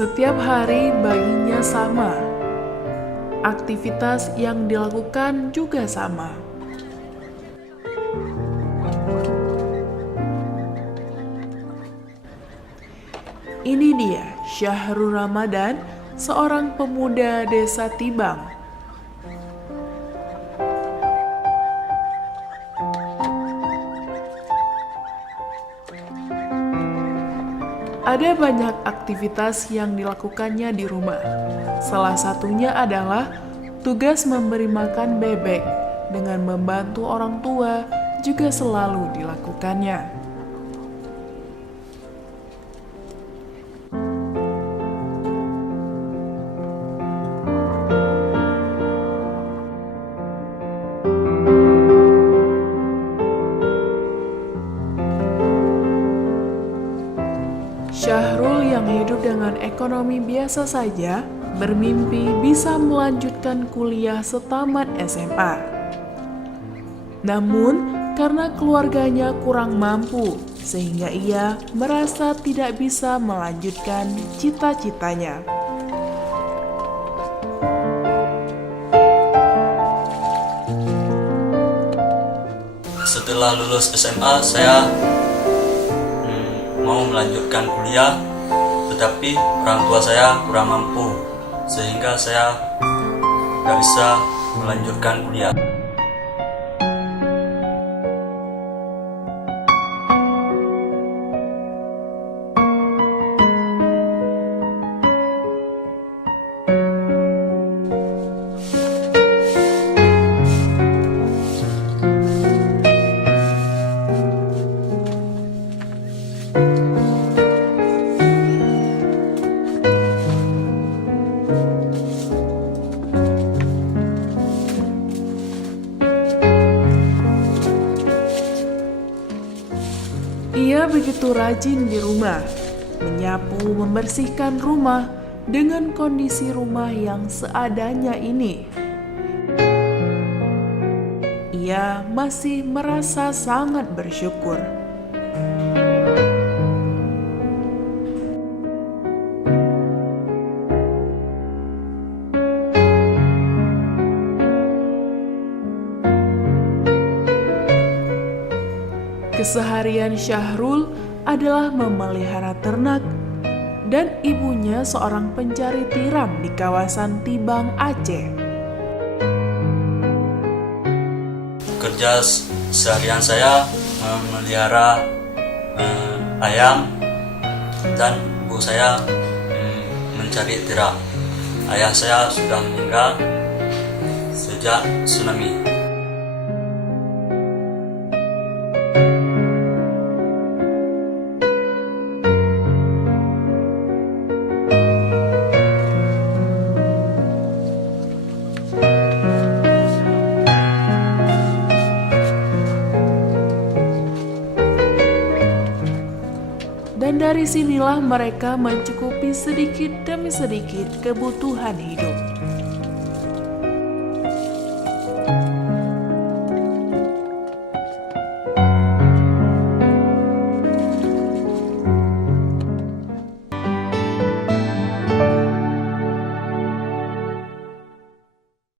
Setiap hari baginya sama. Aktivitas yang dilakukan juga sama. Ini dia Syahrul Ramadan, seorang pemuda desa Tibang. Ada banyak aktivitas yang dilakukannya di rumah. Salah satunya adalah tugas memberi makan bebek dengan membantu orang tua juga selalu dilakukannya. Syahrul yang hidup dengan ekonomi biasa saja bermimpi bisa melanjutkan kuliah setamat SMA. Namun, karena keluarganya kurang mampu, sehingga ia merasa tidak bisa melanjutkan cita-citanya. Setelah lulus SMA, saya mau melanjutkan kuliah, tetapi orang tua saya kurang mampu, sehingga saya nggak bisa melanjutkan kuliah. Ia begitu rajin di rumah, menyapu, membersihkan rumah dengan kondisi rumah yang seadanya ini. Ia masih merasa sangat bersyukur. Keseharian Syahrul adalah memelihara ternak dan ibunya seorang pencari tiram di kawasan Tibang, Aceh. Kerja seharian saya memelihara ayam, dan ibu saya mencari tiram. Ayah saya sudah meninggal sejak tsunami. Dan dari sinilah mereka mencukupi sedikit demi sedikit kebutuhan hidup.